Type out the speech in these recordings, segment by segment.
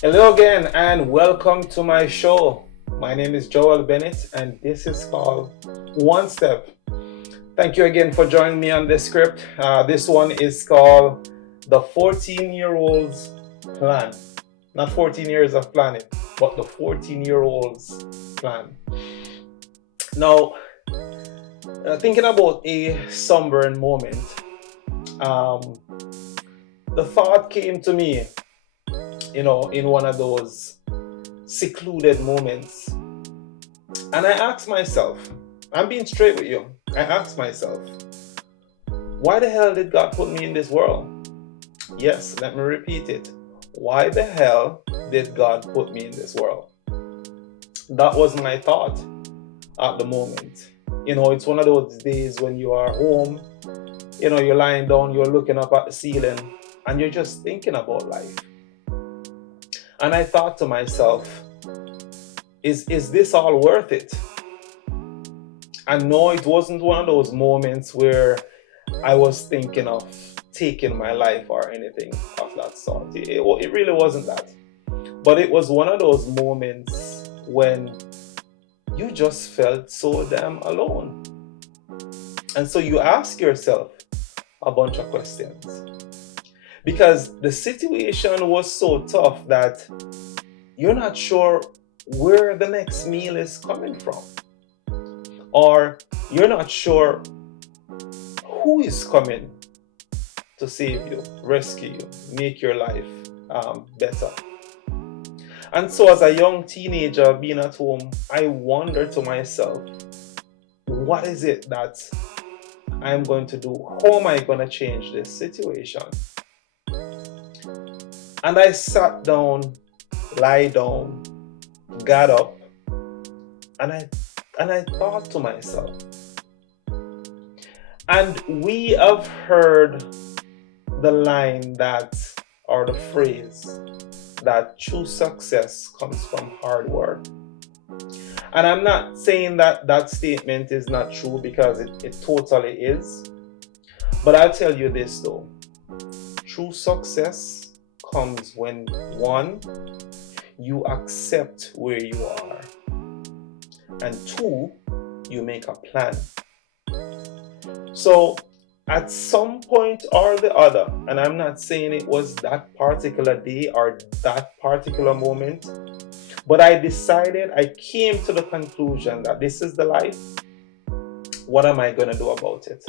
Hello again, and welcome to my show. My name is Joel Bennett, and this is called One Step. Thank you again for joining me on this script. This one is called The 14-Year-Old's Plan. Not 14 years of planning, but the 14-year-old's plan. Now, thinking about a sombering moment, um, the thought came to me, in one of those secluded moments. And I asked myself, I'm being straight with you. I asked myself, why the hell did God put me in this world? Yes, let me repeat it. Why the hell did God put me in this world? That was my thought at the moment. It's one of those days when you are home, you're lying down, you're looking up at the ceiling, and you're just thinking about life. And I thought to myself, is this all worth it? And no, it wasn't one of those moments where I was thinking of taking my life or anything of that sort. It really wasn't that. But it was one of those moments when you just felt so damn alone. And so you ask yourself a bunch of questions. Because the situation was so tough that you're not sure where the next meal is coming from. Or you're not sure who is coming to save you, rescue you, make your life better. And so as a young teenager being at home, I wondered to myself, what is it that I'm going to do? How am I going to change this situation? And I sat down, lie down, got up, and I thought to myself. And we have heard the line or the phrase that true success comes from hard work. And I'm not saying that statement is not true, because it totally is. But I'll tell you this though. True success comes when, one, you accept where you are, and two, you make a plan. So at some point or the other, and I'm not saying it was that particular day or that particular moment, but I came to the conclusion that this is the life. What am I going to do about it?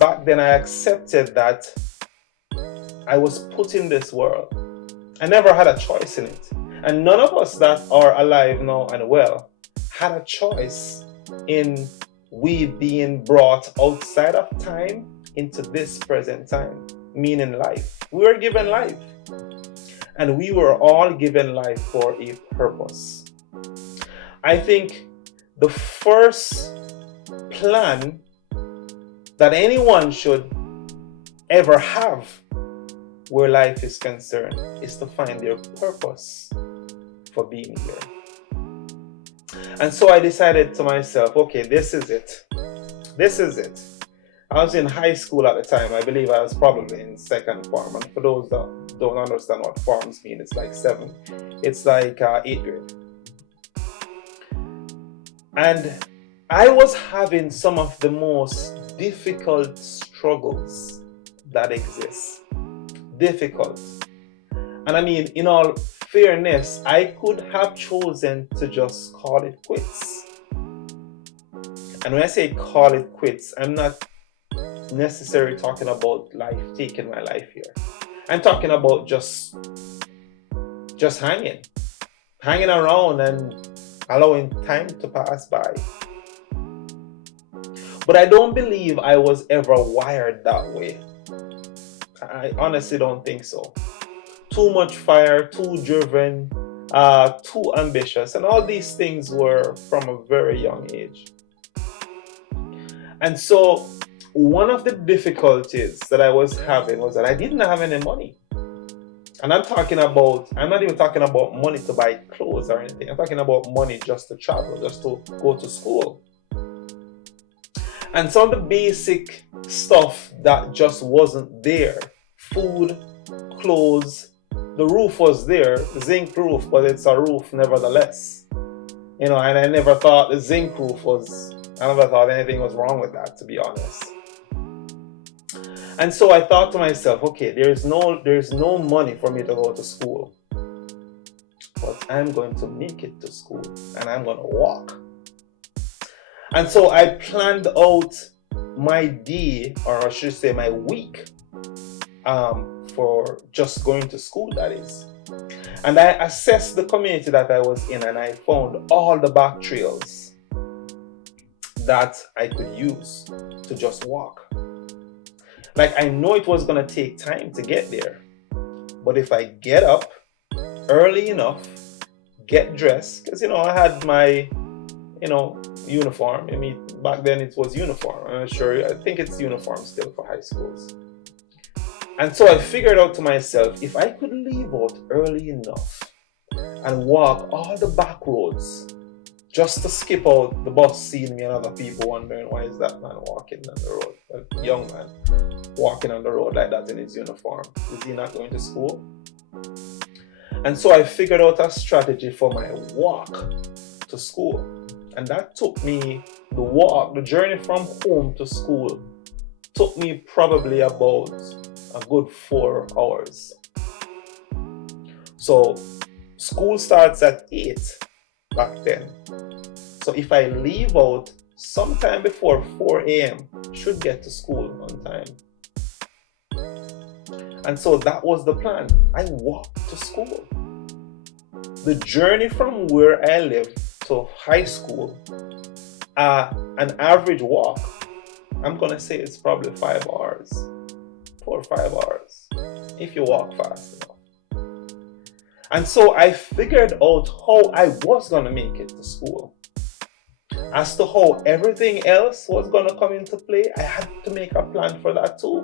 Back then I accepted that I was put in this world. I never had a choice in it. And none of us that are alive now and well had a choice in we being brought outside of time into this present time, meaning life. We were given life. And we were all given life for a purpose. I think the first plan that anyone should ever have where life is concerned is to find their purpose for being here. And so I decided to myself, okay, this is it. This is it. I was in high school at the time. I believe I was probably in second form. And for those that don't understand what forms mean, it's like 7. It's like 8th grade. And I was having some of the most difficult struggles that exist. Difficult. And I mean, in all fairness, I could have chosen to just call it quits. And when I say call it quits, I'm not necessarily talking about taking my life here. I'm talking about just hanging around and allowing time to pass by. But I don't believe I was ever wired that way. I honestly don't think so. Too much fire, too driven, too ambitious, and all these things were from a very young age. And so one of the difficulties that I was having was that I didn't have any money. And I'm not even talking about money to buy clothes or anything. I'm talking about money just to travel, just to go to school. And some of the basic stuff that just wasn't there: food, clothes. The roof was there, the zinc roof, but it's a roof nevertheless. And I never thought the zinc roof was, I never thought anything was wrong with that, to be honest. And so I thought to myself, okay, there's no money for me to go to school, but I'm going to make it to school and I'm going to walk. And so I planned out my day, or I should say my week, for just going to school, that is. And I assessed the community that I was in, and I found all the back trails that I could use to just walk. Like, I know it was going to take time to get there, but if I get up early enough, get dressed, because I had my uniform. I mean, back then it was uniform. I'm not sure, I think it's uniform still for high schools. And so I figured out to myself, if I could leave out early enough and walk all the back roads just to skip out the bus seeing me and other people wondering, why is that man walking on the road? A young man walking on the road like that in his uniform. Is he not going to school? And so I figured out a strategy for my walk to school. And that took me, the journey from home to school took me probably about a good 4 hours. So school starts at 8 back then. So if I leave out sometime before 4 a.m., should get to school on time. And so that was the plan. I walked to school. The journey from where I live to high school, an average walk, I'm going to say it's probably 5 hours. 4 or 5 hours, if you walk fast enough. And so I figured out how I was going to make it to school. As to how everything else was going to come into play, I had to make a plan for that too.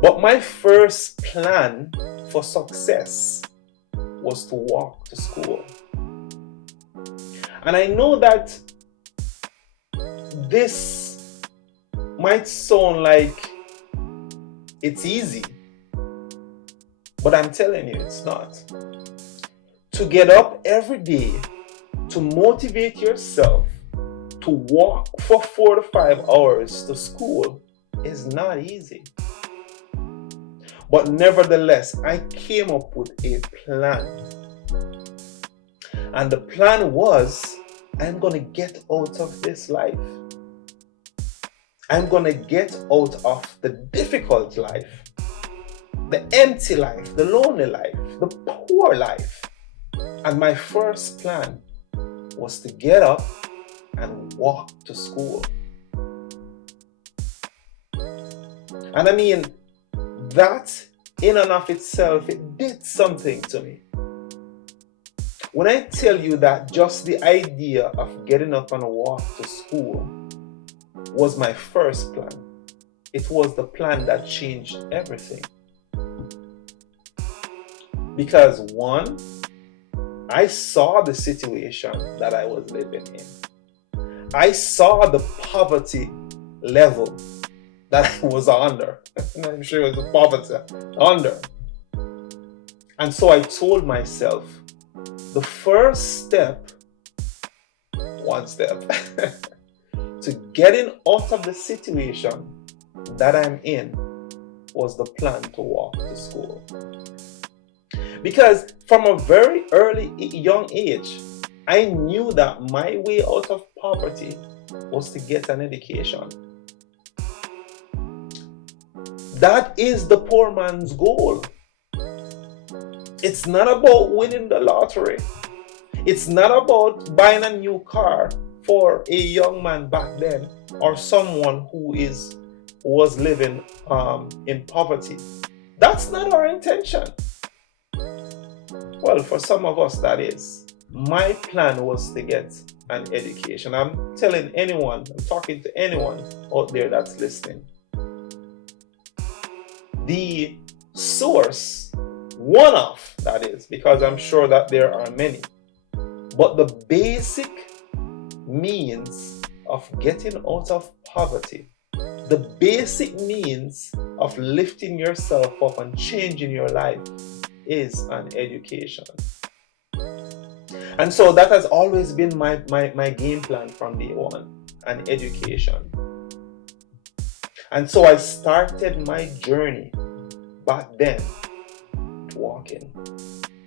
But my first plan for success was to walk to school. And I know that this might sound like it's easy, but I'm telling you, it's not. To get up every day, to motivate yourself to walk for 4 to 5 hours to school is not easy. But nevertheless, I came up with a plan. And the plan was, I'm going to get out of this life. I'm going to get out of the difficult life, the empty life, the lonely life, the poor life. And my first plan was to get up and walk to school. And I mean, that in and of itself, it did something to me. When I tell you that just the idea of getting up and walk to school was my first plan, it was the plan that changed everything. Because one, I saw the situation that I was living in. I saw the poverty level that I was under. I'm sure it was the poverty under. And so I told myself, the first step, one step, to getting out of the situation that I'm in was the plan to walk to school. Because from a very young age, I knew that my way out of poverty was to get an education. That is the poor man's goal. It's not about winning the lottery. It's not about buying a new car for a young man back then, or someone who was living in poverty. That's not our intention. Well, for some of us, that is. My plan was to get an education. I'm telling anyone, I'm talking to anyone out there that's listening. The source, one of, that is, because I'm sure that there are many, but the basic means of getting out of poverty, the basic means of lifting yourself up and changing your life is an education. And so that has always been my game plan from day one, an education. And so I started my journey back then walking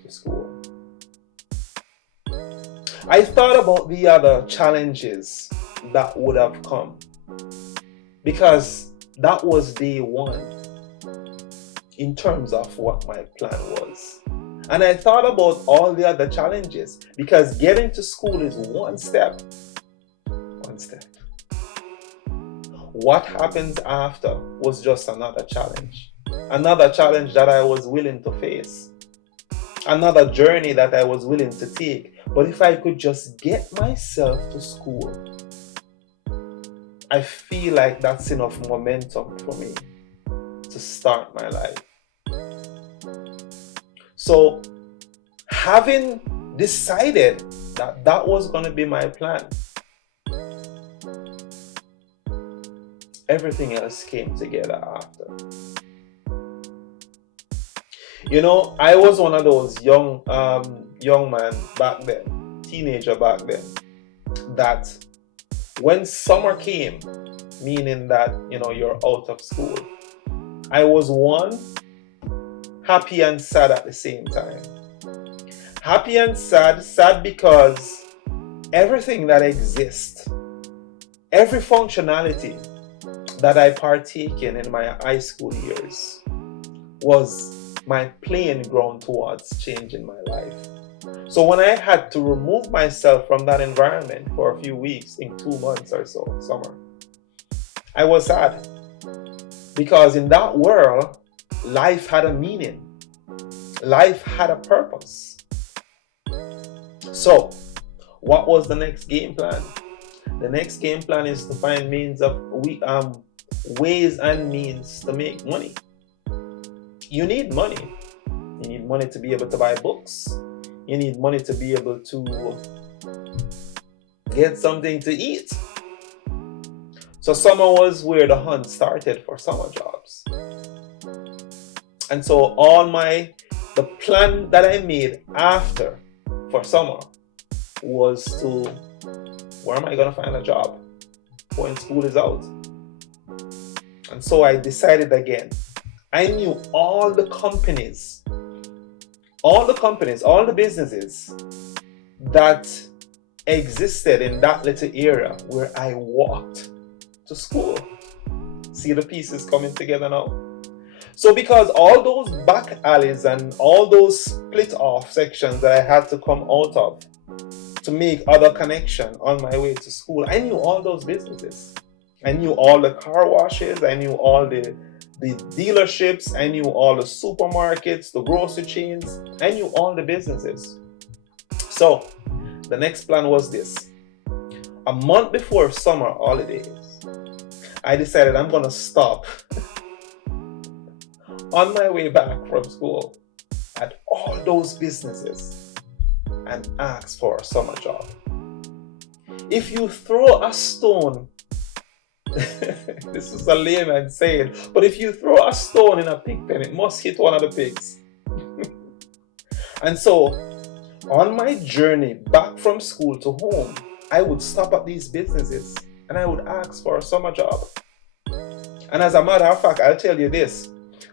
to school. I thought about the other challenges that would have come because that was day one in terms of what my plan was. And I thought about all the other challenges because getting to school is one step. One step. What happens after was just another challenge. Another challenge that I was willing to face. Another journey that I was willing to take. But if I could just get myself to school, I feel like that's enough momentum for me to start my life. So, having decided that that was going to be my plan, everything else came together after. You know, I was one of those young man back then, teenager back then, that when summer came, meaning that, you know, you're out of school, I was one, happy and sad at the same time. Happy and sad because everything that exists, every functionality that I partake in my high school years was my playing ground towards changing my life. So when I had to remove myself from that environment for a few weeks, in 2 months or so, summer, I was sad. Because in that world, life had a meaning. Life had a purpose. So, what was the next game plan? The next game plan is to find ways and means to make money. You need money. You need money to be able to buy books. You need money to be able to get something to eat. So summer was where the hunt started for summer jobs. And so the plan that I made after for summer was to, where am I going to find a job when school is out? And so I decided again. I knew all the companies, all the businesses that existed in that little area where I walked to school. See the pieces coming together now? So because all those back alleys and all those split off sections that I had to come out of to make other connection on my way to school, I knew all those businesses. I knew all the car washes, I knew all the dealerships, I knew all the supermarkets, the grocery chains, I knew all the businesses. So the next plan was this. A month before summer holidays, I decided I'm gonna stop on my way back from school at all those businesses and ask for a summer job. If you throw a stone, this is a layman saying, but if you throw a stone in a pig pen, it must hit one of the pigs. And so, on my journey back from school to home, I would stop at these businesses and I would ask for a summer job. And as a matter of fact, I'll tell you this,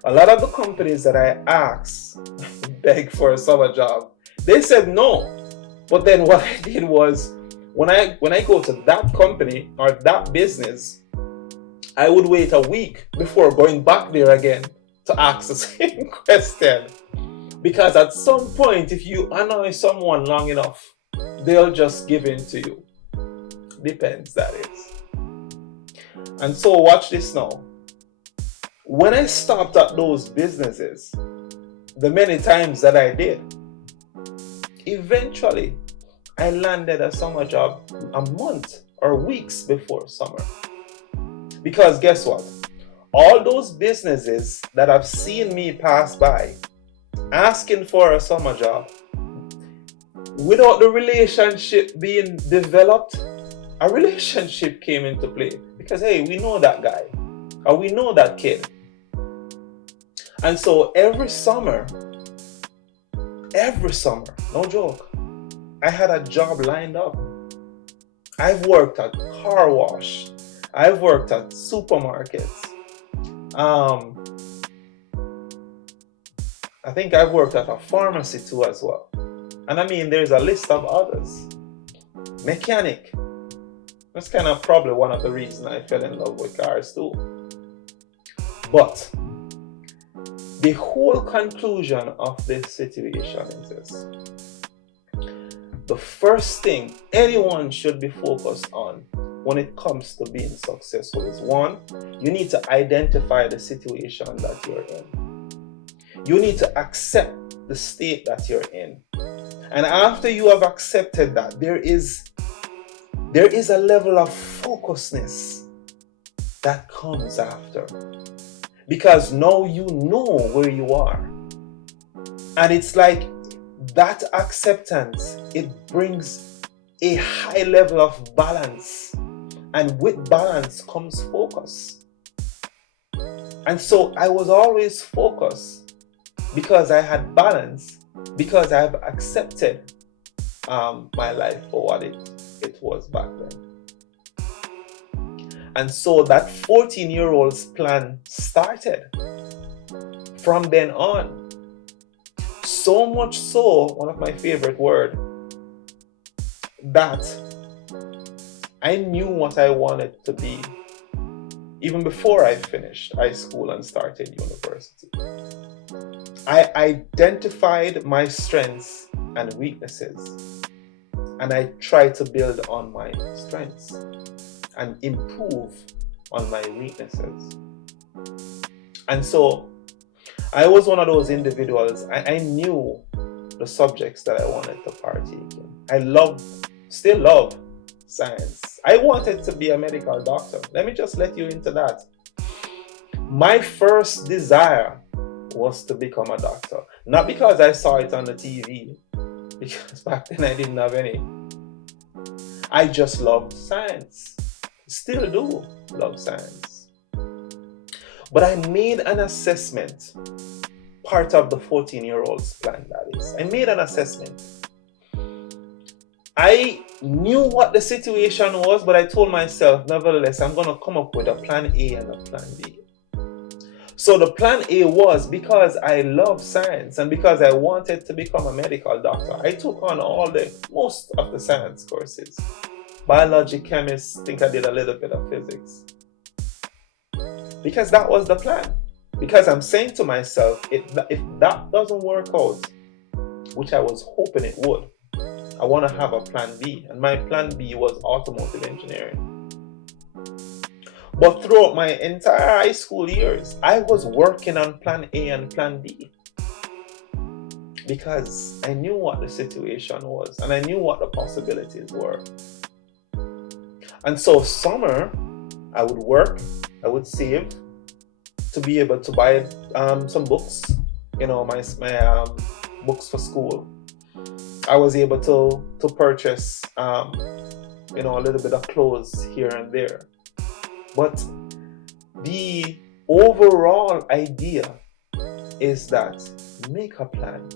a lot of the companies that I asked, beg for a summer job, they said no. But then what I did was, when I go to that company or that business, I would wait a week before going back there again to ask the same question. Because at some point, if you annoy someone long enough, they'll just give in to you. Depends, that is. And so watch this now. When I stopped at those businesses, the many times that I did, eventually I landed a summer job a month or weeks before summer. Because guess what? All those businesses that have seen me pass by asking for a summer job, without the relationship being developed, a relationship came into play Because hey, we know that guy or we know that kid. And so every summer, no joke, I had a job lined up. I've worked at car wash. I've worked at supermarkets. I think I've worked at a pharmacy too as well. And I mean, there's a list of others. Mechanic. That's kind of probably one of the reasons I fell in love with cars too. But the whole conclusion of this situation is this. The first thing anyone should be focused on when it comes to being successful is one, you need to identify the situation that you're in. You need to accept the state that you're in. And after you have accepted that, there is a level of focusedness that comes after. Because now you know where you are. And it's like that acceptance, it brings a high level of balance. And with balance comes focus. And so I was always focused because I had balance, because I've accepted my life for what it was back then. And so that 14-year-old's plan started from then on. So much so, one of my favorite words, that I knew what I wanted to be even before I finished high school and started university. I identified my strengths and weaknesses, and I tried to build on my strengths and improve on my weaknesses. And so I was one of those individuals. I knew the subjects that I wanted to partake in. I still love science. I wanted to be a medical doctor. Let me just let you into that. My first desire was to become a doctor. Not because I saw it on the TV, because back then I didn't have any. I just loved science. Still do love science. But I made an assessment, part of the 14-year-old's plan, that is. I made an assessment. I knew what the situation was, but I told myself, nevertheless, I'm going to come up with a plan A and a plan B. So the plan A was, because I love science and because I wanted to become a medical doctor, I took on most of the science courses. Biology, chemistry, I think I did a little bit of physics. Because that was the plan. Because I'm saying to myself, if that doesn't work out, which I was hoping it would, I want to have a plan B. And my plan B was automotive engineering. But throughout my entire high school years, I was working on plan A and plan B. Because I knew what the situation was and I knew what the possibilities were. And so summer, I would work, I would save to be able to buy some books, my books for school. I was able to purchase, a little bit of clothes here and there. But the overall idea is that make a plan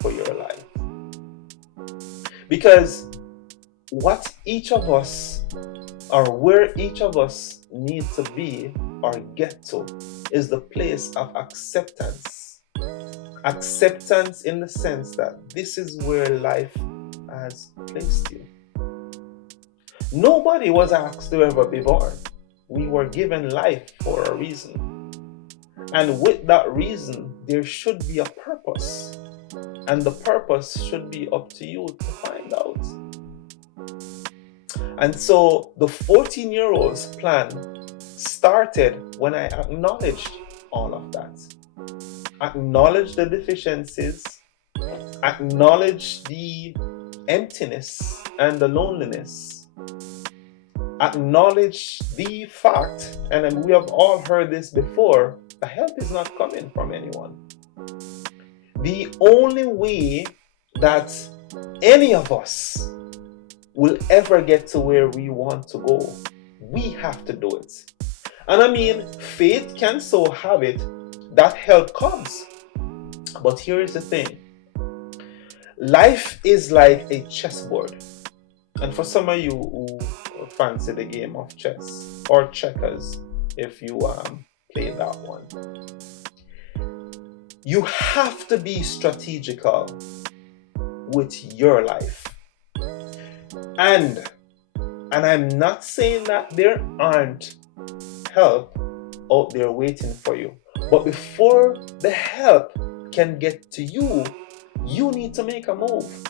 for your life. Because what each of us, or where each of us need to be or get to, is the place of acceptance. Acceptance in the sense that this is where life has placed you. Nobody was asked to ever be born. We were given life for a reason. And with that reason, there should be a purpose. And the purpose should be up to you to find out. And so the 14-year-old's plan started when I acknowledged all of that. Acknowledged the deficiencies, acknowledged the emptiness and the loneliness, acknowledged the fact, and we have all heard this before, the help is not coming from anyone. The only way that any of us will ever get to where we want to go, We have to do it. And I mean, faith can so have it that help comes. But here is the thing, life is like a chessboard. And for some of you who fancy the game of chess or checkers, if you play that one, you have to be strategical with your life. And I'm not saying that there aren't help out there waiting for you. But before the help can get to you, you need to make a move.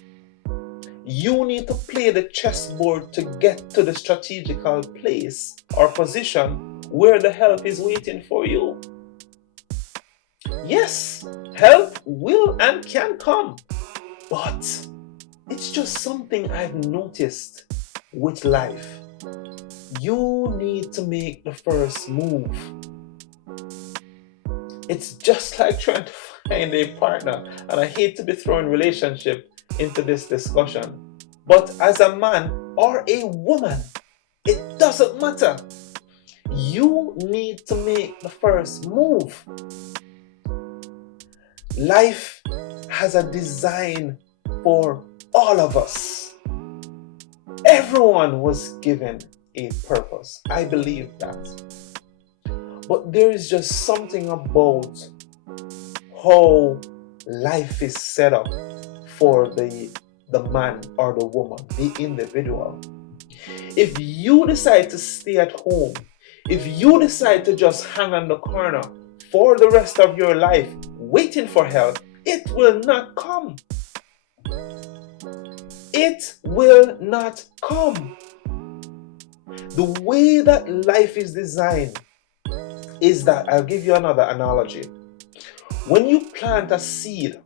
You need to play the chessboard to get to the strategical place or position where the help is waiting for you. Yes, help will and can come, but it's just something I've noticed with life. You need to make the first move. It's just like trying to find a partner, and I hate to be throwing relationship into this discussion, but as a man or a woman, it doesn't matter. You need to make the first move. Life has a design for all of us. Everyone was given a purpose. I believe that. But there is just something about how life is set up for the man or the woman, the individual. If you decide to stay at home, if you decide to just hang on the corner for the rest of your life waiting for help, it will not come. It will not come. The way that life is designed is that, I'll give you another analogy. When you plant a seed,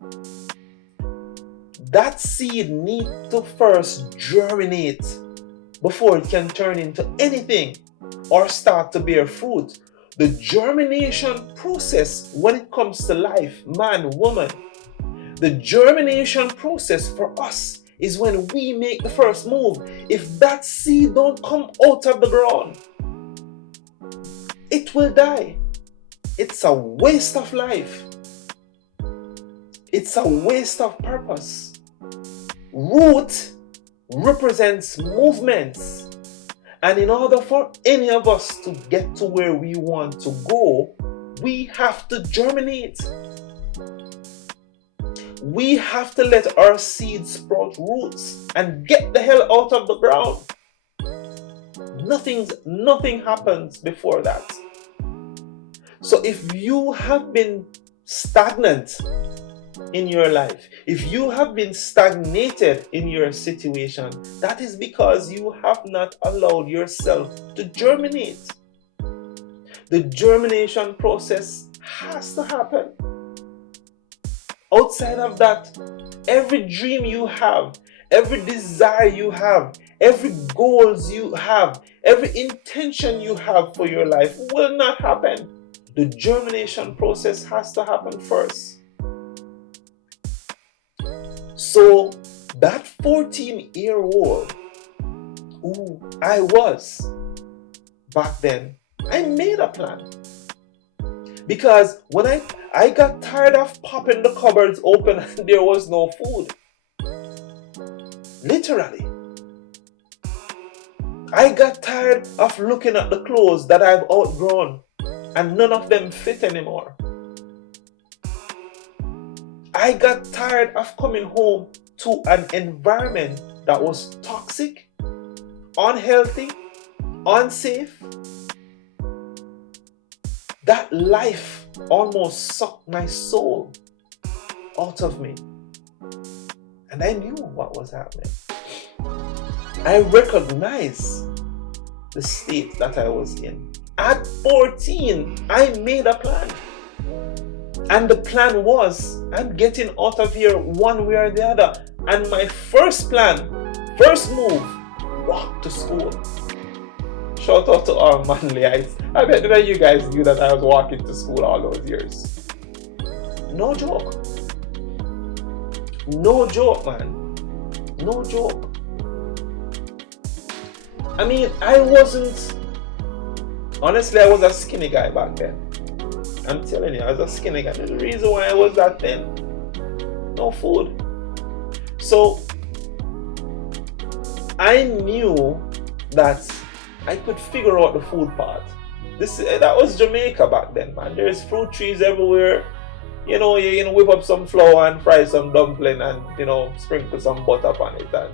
that seed needs to first germinate before it can turn into anything or start to bear fruit. The germination process when it comes to life, man, woman, the germination process for us is when we make the first move. If that seed don't come out of the ground, it will die. It's a waste of life. It's a waste of purpose. Root represents movements. And in order for any of us to get to where we want to go, we have to germinate. We have to let our seeds sprout roots and get the hell out of the ground. Nothing happens before that. So if you have been stagnant in your life, if you have been stagnated in your situation, that is because you have not allowed yourself to germinate. The germination process has to happen. Outside of that, every dream you have, every desire you have, every goals you have, every intention you have for your life will not happen. The germination process has to happen first. So that 14-year-old who I was back then, I made a plan. Because when I got tired of popping the cupboards open and there was no food. Literally. I got tired of looking at the clothes that I've outgrown and none of them fit anymore. I got tired of coming home to an environment that was toxic, unhealthy, unsafe. That life almost sucked my soul out of me. And I knew what was happening. I recognized the state that I was in. At 14, I made a plan. And the plan was, I'm getting out of here one way or the other. And my first move, walk to school. Shout out to our manly eyes. I bet that you guys knew that I was walking to school all those years. No joke. No joke, man. No joke. I mean, I wasn't Honestly, I was a skinny guy back then. I'm telling you, I was a skinny guy. There's a reason why I was that thin. No food. So I knew that I could figure out the food part. That was Jamaica back then, man. There's fruit trees everywhere. You know, you can whip up some flour and fry some dumpling and, you know, sprinkle some butter on it and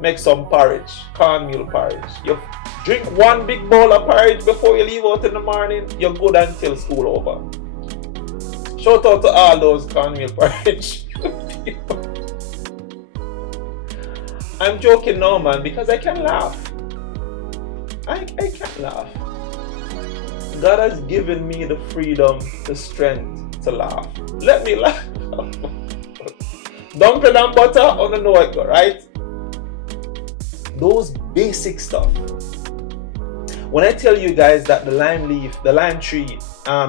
make some porridge, cornmeal porridge. You drink one big bowl of porridge before you leave out in the morning, you're good until school over. Shout out to all those cornmeal porridge people. I'm joking now, man, because I can laugh. I can laugh. God has given me the freedom, the strength to laugh. Let me laugh. Dumpling and butter on the know it, right? Those basic stuff. When I tell you guys that the lime tree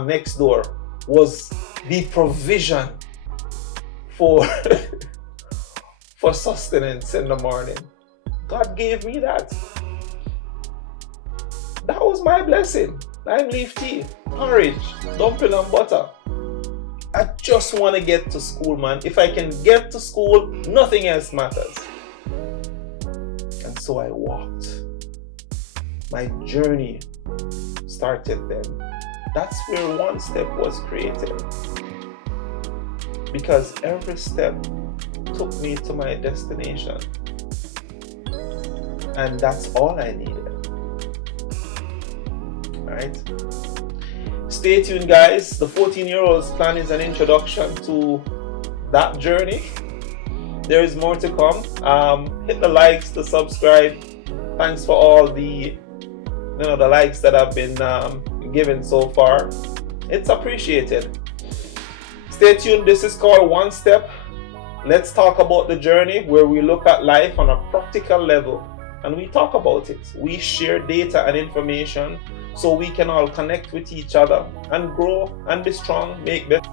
next door was the provision for for sustenance in the morning, God gave me that. That was my blessing. Lime leaf tea, porridge, dumpling and butter. I just want to get to school, man. If I can get to school, nothing else matters. And so I walked. My journey started then. That's where One Step was created. Because every step took me to my destination. And that's all I needed. Right? Stay tuned, guys. The 14-year-old's plan is an introduction to that journey. There is more to come. Hit the likes, the subscribe. Thanks for all the likes that have been given so far. It's appreciated. Stay tuned. This is called One Step. Let's talk about the journey, where we look at life on a practical level and we talk about it. We share data and information so we can all connect with each other and grow and be strong, make better.